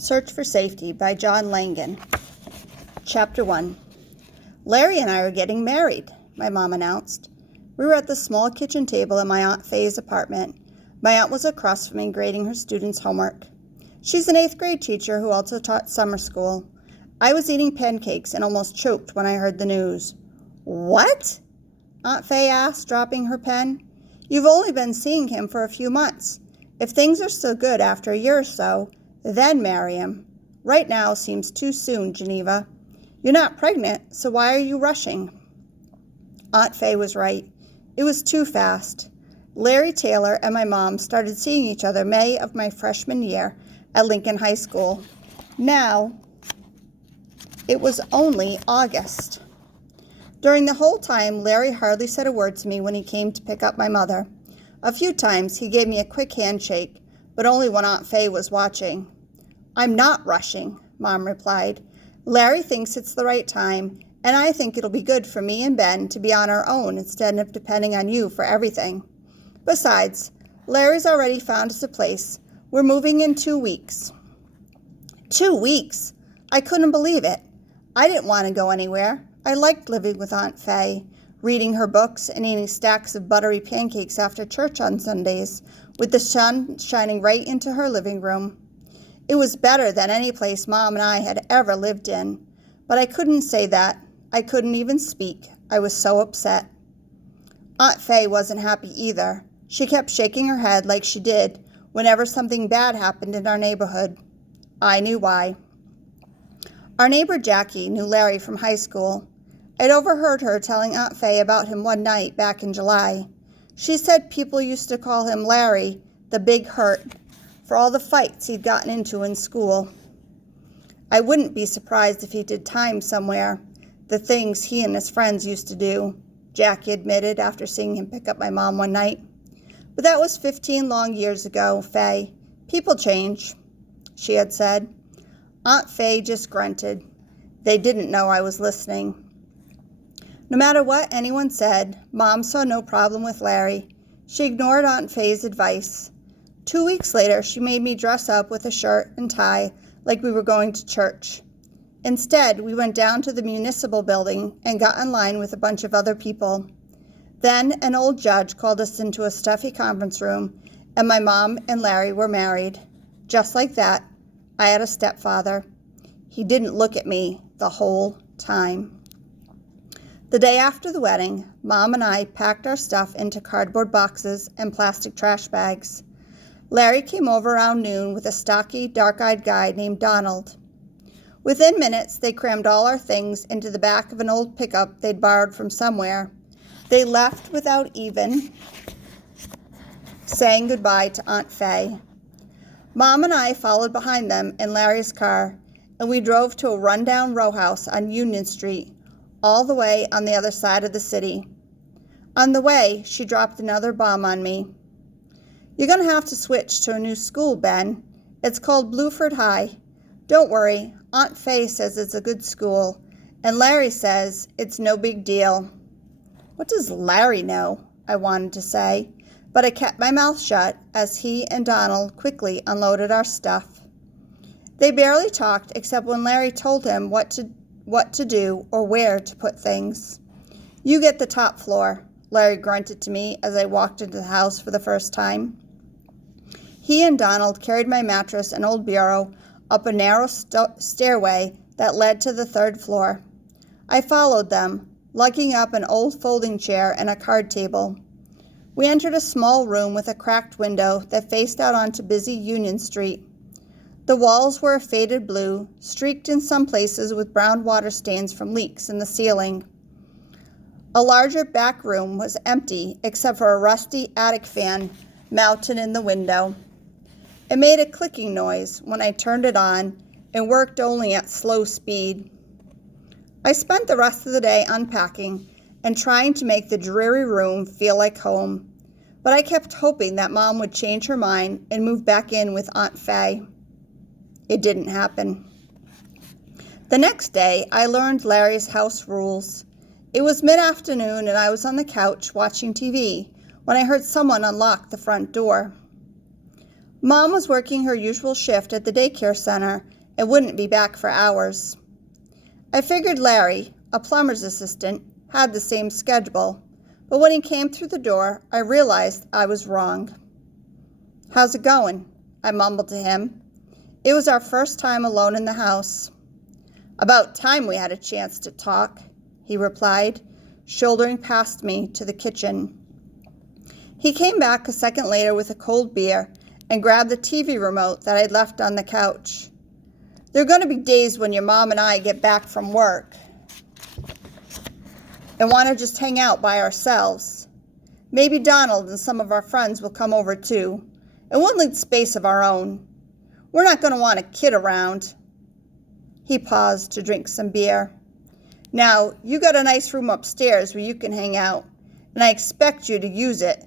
Search for Safety by John Langan. Chapter 1. Larry and I are getting married, my mom announced. We were at the small kitchen table in my Aunt Faye's apartment. My aunt was across from me grading her students' homework. She's an 8th grade teacher who also taught summer school. I was eating pancakes and almost choked when I heard the news. What? Aunt Faye asked, dropping her pen. You've only been seeing him for a few months. If things are still good after a year or so, then marry him. Right now seems too soon, Geneva. You're not pregnant, so why are you rushing? Aunt Faye was right. It was too fast. Larry Taylor and my mom started seeing each other May of my freshman year at Lincoln High School. Now, it was only August. During the whole time, Larry hardly said a word to me when he came to pick up my mother. A few times he gave me a quick handshake, but only when Aunt Faye was watching. I'm not rushing, Mom replied. Larry thinks it's the right time, and I think it'll be good for me and Ben to be on our own instead of depending on you for everything. Besides, Larry's already found us a place. We're moving in 2 weeks. 2 weeks? I couldn't believe it. I didn't want to go anywhere. I liked living with Aunt Faye, reading her books and eating stacks of buttery pancakes after church on Sundays, with the sun shining right into her living room. It was better than any place Mom and I had ever lived in, but I couldn't say that. I couldn't even speak. I was so upset. Aunt Faye wasn't happy either. She kept shaking her head like she did whenever something bad happened in our neighborhood. I knew why. Our neighbor Jackie knew Larry from high school. I'd overheard her telling Aunt Faye about him one night back in July. She said people used to call him Larry, the Big Hurt, for all the fights he'd gotten into in school. I wouldn't be surprised if he did time somewhere, the things he and his friends used to do, Jackie admitted after seeing him pick up my mom one night. But that was 15 long years ago, Faye. People change, she had said. Aunt Faye just grunted. They didn't know I was listening. No matter what anyone said, Mom saw no problem with Larry. She ignored Aunt Faye's advice. 2 weeks later, she made me dress up with a shirt and tie like we were going to church. Instead, we went down to the municipal building and got in line with a bunch of other people. Then an old judge called us into a stuffy conference room, and my mom and Larry were married. Just like that, I had a stepfather. He didn't look at me the whole time. The day after the wedding, Mom and I packed our stuff into cardboard boxes and plastic trash bags. Larry came over around noon with a stocky, dark-eyed guy named Donald. Within minutes, they crammed all our things into the back of an old pickup they'd borrowed from somewhere. They left without even saying goodbye to Aunt Faye. Mom and I followed behind them in Larry's car, and we drove to a rundown row house on Union Street, all the way on the other side of the city. On the way, she dropped another bomb on me. You're going to have to switch to a new school, Ben. It's called Blueford High. Don't worry, Aunt Faye says it's a good school, and Larry says it's no big deal. What does Larry know? I wanted to say, but I kept my mouth shut as he and Donald quickly unloaded our stuff. They barely talked except when Larry told him what to do or where to put things. You get the top floor, Larry grunted to me as I walked into the house for the first time. He and Donald carried my mattress and old bureau up a narrow stairway that led to the 3rd floor. I followed them, lugging up an old folding chair and a card table. We entered a small room with a cracked window that faced out onto busy Union Street. The walls were a faded blue, streaked in some places with brown water stains from leaks in the ceiling. A larger back room was empty except for a rusty attic fan mounted in the window. It made a clicking noise when I turned it on and worked only at slow speed. I spent the rest of the day unpacking and trying to make the dreary room feel like home, but I kept hoping that Mom would change her mind and move back in with Aunt Faye. It didn't happen. The next day, I learned Larry's house rules. It was mid-afternoon and I was on the couch watching TV when I heard someone unlock the front door. Mom was working her usual shift at the daycare center and wouldn't be back for hours. I figured Larry, a plumber's assistant, had the same schedule, but when he came through the door, I realized I was wrong. "How's it going?" I mumbled to him. It was our first time alone in the house. "About time we had a chance to talk," he replied, shouldering past me to the kitchen. He came back a second later with a cold beer and grabbed the TV remote that I'd left on the couch. "There are going to be days when your mom and I get back from work and want to just hang out by ourselves. Maybe Donald and some of our friends will come over too, and we'll need space of our own. We're not going to want a kid around." He paused to drink some beer. "Now, you got a nice room upstairs where you can hang out, and I expect you to use it.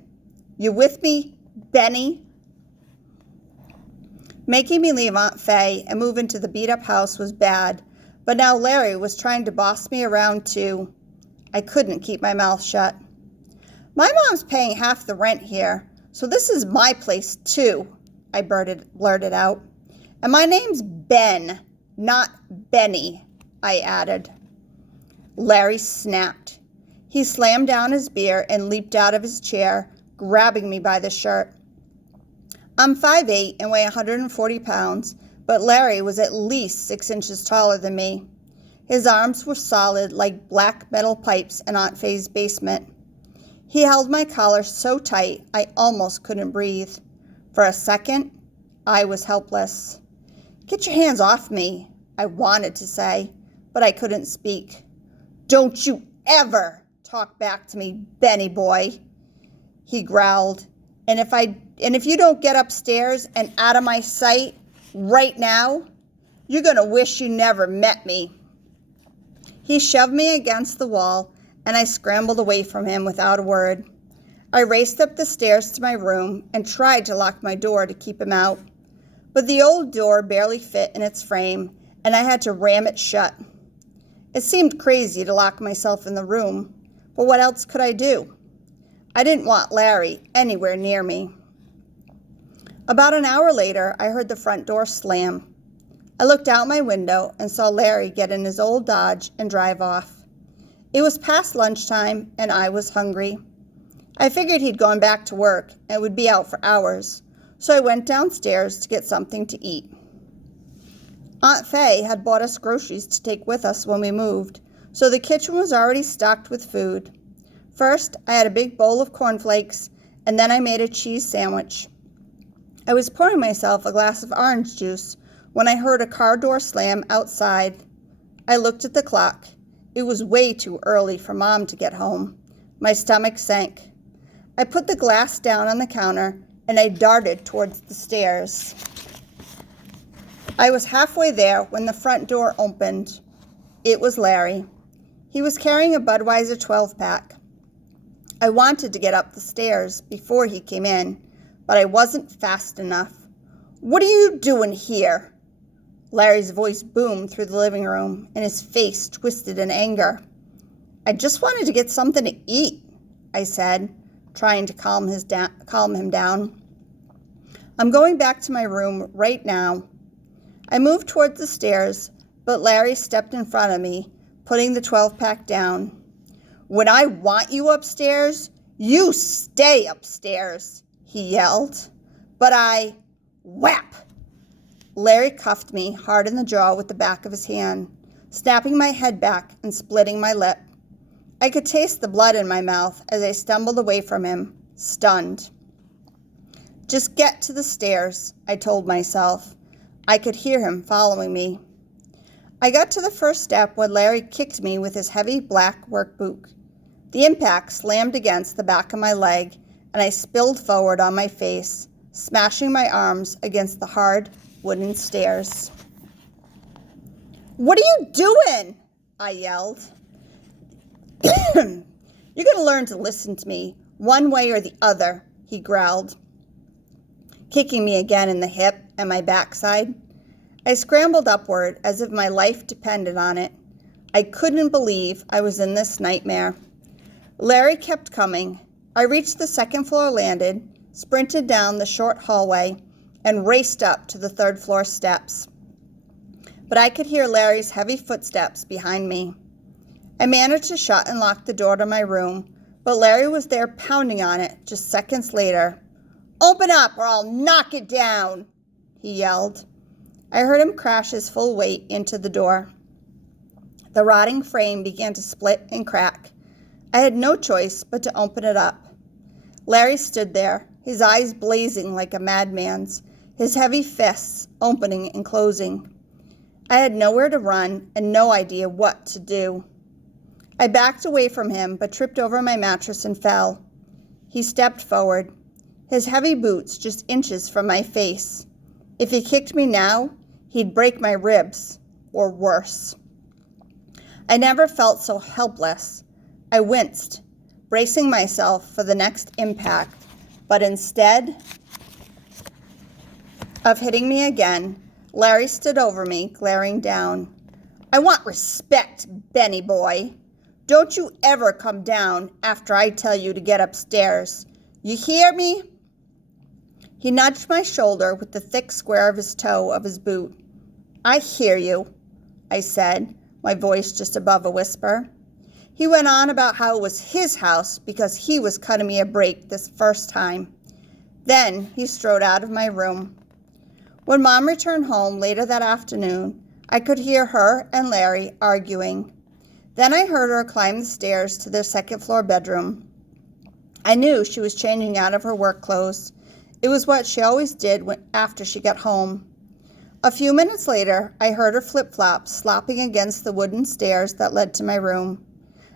You with me, Benny?" Making me leave Aunt Faye and move into the beat-up house was bad, but now Larry was trying to boss me around too. I couldn't keep my mouth shut. "My mom's paying half the rent here, so this is my place too," I blurted out. "And my name's Ben, not Benny," I added. Larry snapped. He slammed down his beer and leaped out of his chair, grabbing me by the shirt. I'm 5'8" and weigh 140 pounds, but Larry was at least 6 inches taller than me. His arms were solid like black metal pipes in Aunt Faye's basement. He held my collar so tight I almost couldn't breathe. For a second, I was helpless. "Get your hands off me," I wanted to say, but I couldn't speak. "Don't you ever talk back to me, Benny boy," he growled. And if you don't get upstairs and out of my sight right now, you're going to wish you never met me." He shoved me against the wall, and I scrambled away from him without a word. I raced up the stairs to my room and tried to lock my door to keep him out. But the old door barely fit in its frame, and I had to ram it shut. It seemed crazy to lock myself in the room, but what else could I do? I didn't want Larry anywhere near me. About an hour later, I heard the front door slam. I looked out my window and saw Larry get in his old Dodge and drive off. It was past lunchtime, and I was hungry. I figured he'd gone back to work and would be out for hours, so I went downstairs to get something to eat. Aunt Faye had bought us groceries to take with us when we moved, so the kitchen was already stocked with food. First, I had a big bowl of cornflakes, and then I made a cheese sandwich. I was pouring myself a glass of orange juice when I heard a car door slam outside. I looked at the clock. It was way too early for Mom to get home. My stomach sank. I put the glass down on the counter, and I darted towards the stairs. I was halfway there when the front door opened. It was Larry. He was carrying a Budweiser 12-pack. I wanted to get up the stairs before he came in, but I wasn't fast enough. "What are you doing here?" Larry's voice boomed through the living room, and his face twisted in anger. "I just wanted to get something to eat," I said, trying to calm him down. "I'm going back to my room right now." I moved towards the stairs, but Larry stepped in front of me, putting the 12-pack down. "When I want you upstairs, you stay upstairs," he yelled. But whap! Larry cuffed me hard in the jaw with the back of his hand, snapping my head back and splitting my lip. I could taste the blood in my mouth as I stumbled away from him, stunned. "Just get to the stairs," I told myself. I could hear him following me. I got to the first step when Larry kicked me with his heavy black work boot. The impact slammed against the back of my leg, and I spilled forward on my face, smashing my arms against the hard wooden stairs. "What are you doing?" I yelled. "You're going to learn to listen to me, one way or the other," he growled, kicking me again in the hip and my backside. I scrambled upward as if my life depended on it. I couldn't believe I was in this nightmare. Larry kept coming. I reached the second floor landing, sprinted down the short hallway, and raced up to the third-floor steps. But I could hear Larry's heavy footsteps behind me. I managed to shut and lock the door to my room, but Larry was there pounding on it just seconds later. "Open up or I'll knock it down," he yelled. I heard him crash his full weight into the door. The rotting frame began to split and crack. I had no choice but to open it up. Larry stood there, his eyes blazing like a madman's, his heavy fists opening and closing. I had nowhere to run and no idea what to do. I backed away from him but tripped over my mattress and fell. He stepped forward, his heavy boots just inches from my face. If he kicked me now, he'd break my ribs, or worse. I never felt so helpless. I winced, bracing myself for the next impact, but instead of hitting me again, Larry stood over me, glaring down. "I want respect, Benny boy. Don't you ever come down after I tell you to get upstairs. You hear me?" He nudged my shoulder with the thick square of his toe of his boot. "I hear you," I said, my voice just above a whisper. He went on about how it was his house because he was cutting me a break this first time. Then he strode out of my room. When Mom returned home later that afternoon, I could hear her and Larry arguing. Then I heard her climb the stairs to their second-floor bedroom. I knew she was changing out of her work clothes. It was what she always did after she got home. A few minutes later, I heard her flip-flops slopping against the wooden stairs that led to my room.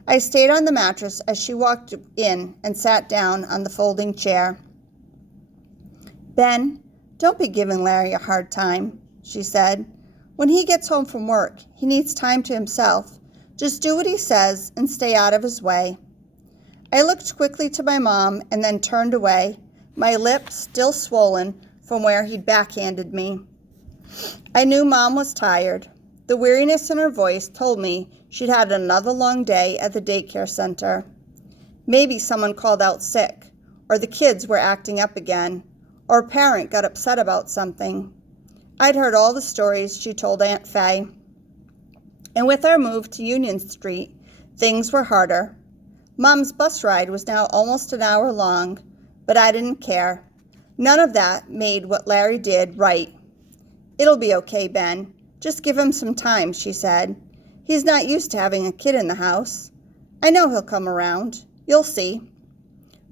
I stayed on the mattress as she walked in and sat down on the folding chair. "Ben, don't be giving Larry a hard time," she said. "When he gets home from work, he needs time to himself. Just do what he says and stay out of his way." I looked quickly to my mom and then turned away, my lips still swollen from where he'd backhanded me. I knew Mom was tired. The weariness in her voice told me she'd had another long day at the daycare center. Maybe someone called out sick, or the kids were acting up again, or a parent got upset about something. I'd heard all the stories she told Aunt Faye. And with our move to Union Street, things were harder. Mom's bus ride was now almost an hour long, but I didn't care. None of that made what Larry did right. "It'll be okay, Ben. Just give him some time," she said. "He's not used to having a kid in the house. I know he'll come around. You'll see."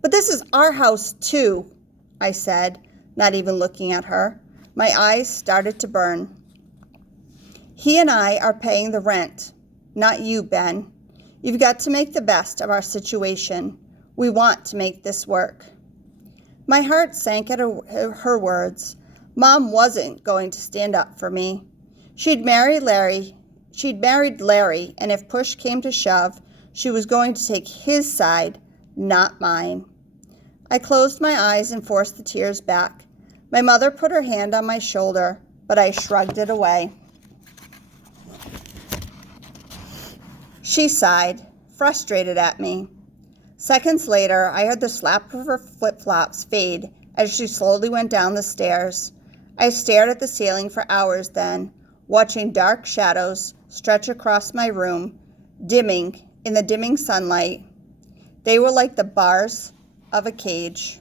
"But this is our house, too," I said, not even looking at her. My eyes started to burn. "He and I are paying the rent, not you, Ben. You've got to make the best of our situation. We want to make this work." My heart sank at her words. Mom wasn't going to stand up for me. She'd married Larry, and if push came to shove, she was going to take his side, not mine. I closed my eyes and forced the tears back. My mother put her hand on my shoulder, but I shrugged it away. She sighed, frustrated at me. Seconds later, I heard the slap of her flip-flops fade as she slowly went down the stairs. I stared at the ceiling for hours then, watching dark shadows stretch across my room, dimming in the dimming sunlight. They were like the bars of a cage.